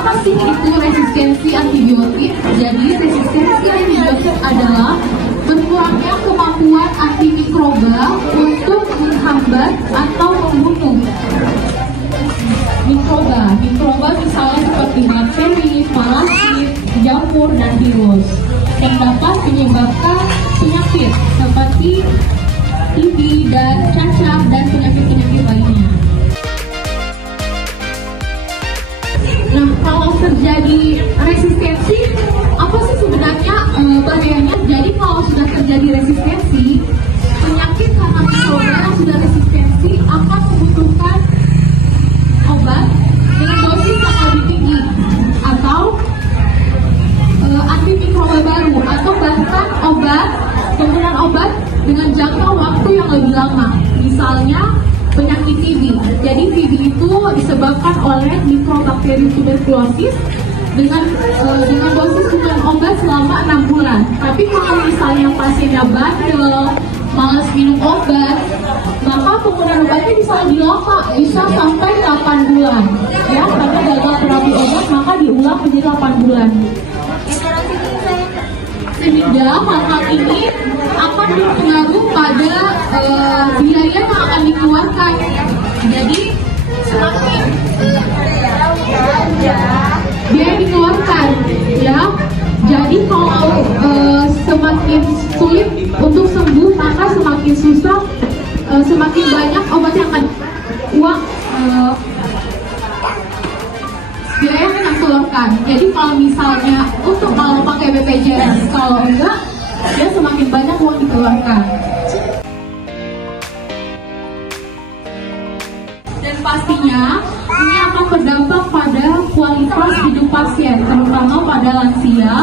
Apa sih itu resistensi antibiotik? Jadi resistensi antibiotik adalah berkurangnya kemampuan antimikroba untuk menghambat atau membunuh mikroba. Mikroba misalnya seperti bakteri, parasit, jamur, dan virus yang dapat menyebabkan penyakit seperti TB dan cacar dan penyakit-penyakit lainnya. Nah, kalau terjadi resistensi, apa sih sebenarnya bahayanya? Jadi kalau sudah terjadi resistensi, penyakit karena mikroba yang sudah resistensi akan membutuhkan obat dengan dosis yang lebih tinggi atau antimikroba baru, atau bahkan penggunaan obat dengan jangka waktu yang lebih lama. Misalnya penyakit TB. Jadi TB itu disebabkan oleh mikrobakteri tuberkulosis dengan dosis penggunaan obat selama 6 bulan. Tapi kalau misalnya pasiennya bandel, malas minum obat, maka penggunaan obatnya bisa lebih lama, bisa sampai 8 bulan. Ya, karena gagal terapi obat maka diulang menjadi 8 bulan. Sehingga hal-hal ini akan berpengaruh pada biaya yang akan dikeluarkan. Jadi semakin biaya dikeluarkan, ya. Jadi kalau semakin sulit untuk sembuh, maka semakin susah, semakin banyak obat yang akan biaya yang akan keluarkan. Jadi kalau misalnya kalau pakai BPJS, kalau enggak, dia semakin banyak uang dikeluarkan. Dan pastinya ini akan berdampak pada kualitas hidup pasien, terutama pada lansia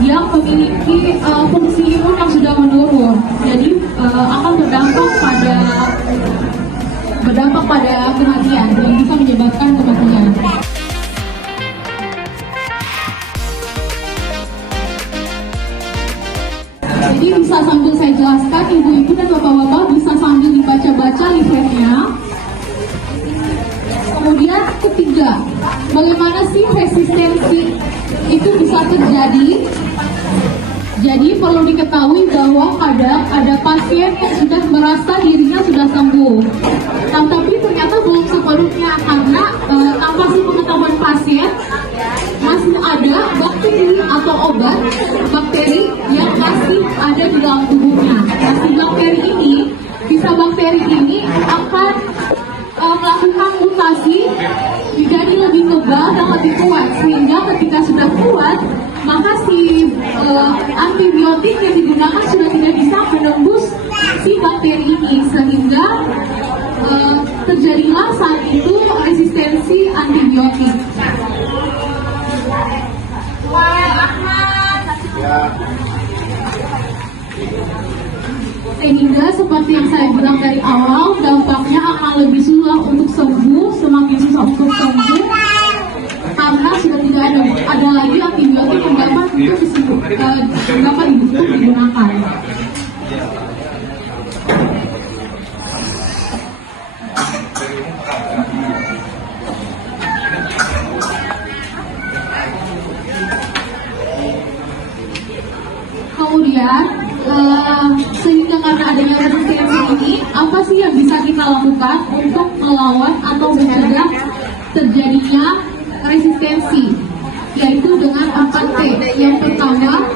yang memiliki fungsi imun yang sudah menurun. Jadi akan berdampak pada kematian, yang bisa menyebabkan kematian. Jadi bisa sambil saya jelaskan, ibu-ibu dan bapak-bapak bisa sambil dibaca-baca leafletnya. Kemudian ketiga, bagaimana sih resistensi itu bisa terjadi? Jadi perlu diketahui bahwa ada pasien yang sudah merasa dirinya sudah sembuh, tapi ternyata belum sepenuhnya, karena tanpa sepengetahuan pasien masih ada bakteri atau obat bakteri yang masih ada di dalam tubuhnya. Bakteri ini akan melakukan mutasi menjadi lebih tebal dan lebih kuat, sehingga ketika sudah kuat, maka si antibiotik yang digunakan sudah tidak bisa menembus si bakteri ini, sehingga terjadilah saat itu resistensi antibiotik. Sehingga seperti yang saya bilang dari awal, dampaknya akan lebih susah untuk sembuh, semakin susah untuk sembuh, karena sudah tidak ada lagi antibiotik yang dapat digunakan. Kemudian sehingga karena adanya resistensi ini, apa sih yang bisa kita lakukan untuk melawan atau mencegah terjadinya resistensi? Yaitu dengan 4T. Yang pertama,